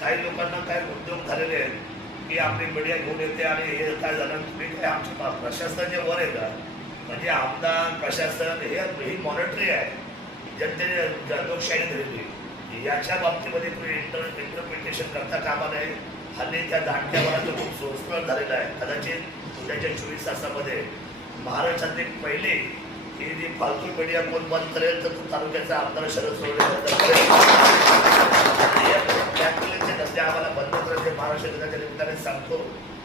काही लोकांना काय उद्योग झालेले आहेत की आपली मीडिया घेऊन येते आणि हे काय झालं तुम्ही काय आमच्या प्रशासन जे वर येतं म्हणजे आमदार प्रशासन ही मॉनिटरी आहे जनतेने लोकशाही दिलेली याच्या बाबतीमध्ये तुम्ही इंटरप्रिटेशन करता कामा नये. हल्ली त्या दांडक्यावराचं खूप सोयीस्कर झालेलं आहे. कदाचित उद्याच्या 24 तासामध्ये महाराष्ट्रातली पहिली ही जी फालतू मीडिया कोण बंद करेल तर तो तालुक्याचा आमदार शरद सोडले धंदे आम्हाला बंद करायचे. महाराष्ट्र दिनाच्या निमित्ताने सांगतो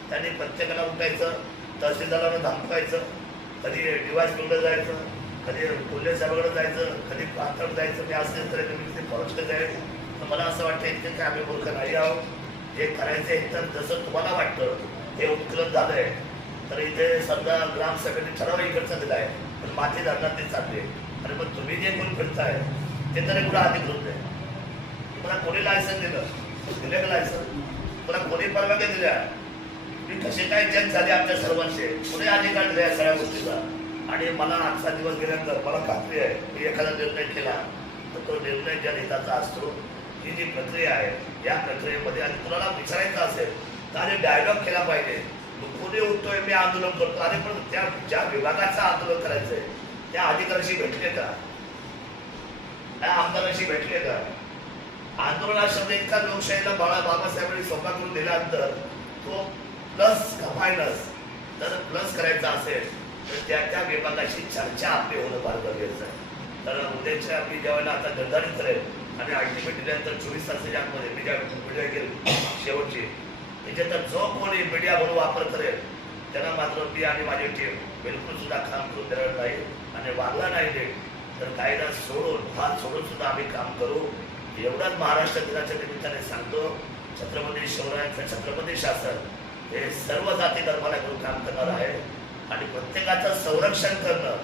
त्यांनी प्रत्येकाला उठायचं, तहसीलदारांना धमकायचं, कधी डिवाइस बिल्डर जायचं, कधी पोलीस साहेबांकडे जायचं, कधी प्रांतात जायचं. मी असेल तर मी फॉरेस्टकडे जाईल. तर मला असं वाटतं इतके काय आम्ही मूर्ख नाही आहोत. जे करायचं आहे तर जसं तुम्हाला वाटतं हे उत्कलन झालं आहे तर इथे समजा ग्रामसभेने ठराव इकडचा दिला आहे पण माती धरणात ते चालले आणि मग तुम्ही जे कोण फिरताय ते तरी कुठं अधिकृत आहे. तुम्हाला कोणी लायसन दिले का लायसन? तुला कोणी परवानग्या दिल्या? मी कसे काय जज झाले आमच्या सर्वांचे कोणी अधिकार दिला या सगळ्या गोष्टीचा? आणि मला आजचा दिवस गेल्यानंतर मला खात्री आहे की एखादा निर्णय केला तर तो निर्णय जनहिताचा असतो. ही जी प्रक्रिया आहे या प्रक्रियेमध्ये आणि कुणाला विचारायचं असेल तर आधी डायलॉग केला पाहिजे. कोणी उठतोय मी आंदोलन करतो आणि पण त्या ज्या विभागाचं आंदोलन करायचंय त्या अधिकाऱ्याशी भेटले का? त्या आमदाराशी भेटले का? आंदोलना शब्द इतका लोकशाहीला बाबासाहेबांनी सोपा करून दिल्यानंतर तो प्लस का मायनस जर प्लस करायचा असेल तर त्या विभागाशी चर्चा आपली होणं फार गरजेचं आहे. तर उद्याच्या मी ज्यावेळेला आता निर्धारित करेल आणि अल्टिमेट दिल्यानंतर 24 तासाच्या आतमध्ये मी ज्या मीडिया घेईल शेवटची त्याच्यात जो कोणी मीडिया म्हणून वापर करेल त्यांना मात्र मी आणि माझी टीम बिलकुल सुद्धा काम करून देणार नाही आणि वागला नाही दे तर कायदा सोडून हात सोडून सुद्धा आम्ही काम करू. एवढाच महाराष्ट्र दिनाच्या निमित्ताने सांगतो. छत्रपती शिवरायांचं छत्रपती शासन हे सर्व जाती धर्माला घेऊन काम करणार आहे आणि प्रत्येकाचं संरक्षण करणं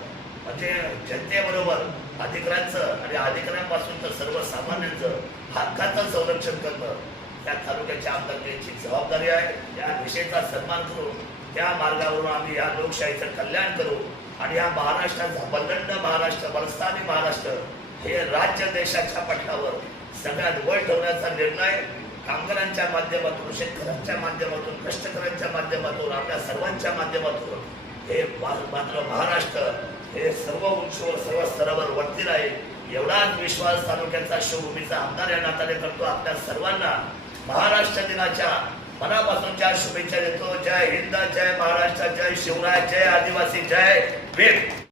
म्हणजे जनतेबरोबर अधिकाऱ्यांचं आणि अधिकाऱ्यांपासून तर सर्वसामान्यांचं हक्काचं संरक्षण करणं त्या तालुक्याच्या आमदारकीची जबाबदारी आहे. या विषयाचा सन्मान करू त्या मार्गावरून आम्ही या लोकशाहीचं कल्याण करू आणि या महाराष्ट्राचा बलंड महाराष्ट्र बलस्थानी महाराष्ट्र हे राज्य देशाच्या पटलावर सगळ्यात वर ठेवण्याचा निर्णय कामगारांच्या माध्यमातून शेतकऱ्यांच्या माध्यमातून कष्टकऱ्यांच्या माध्यमातून आपल्या सर्वांच्या माध्यमातून हे मात्र महाराष्ट्र हे सर्व उंचीवर सर्व स्तरावर वरती राहील एवढाच विश्वास तालुक्याचा शिवभूमीचा आमदार या नात्याने करतो. आपल्या सर्वांना महाराष्ट्र दिनाच्या मनापासूनच्या शुभेच्छा देतो. जय हिंद, जय महाराष्ट्र, जय शिवराय, जय आदिवासी, जय वीर.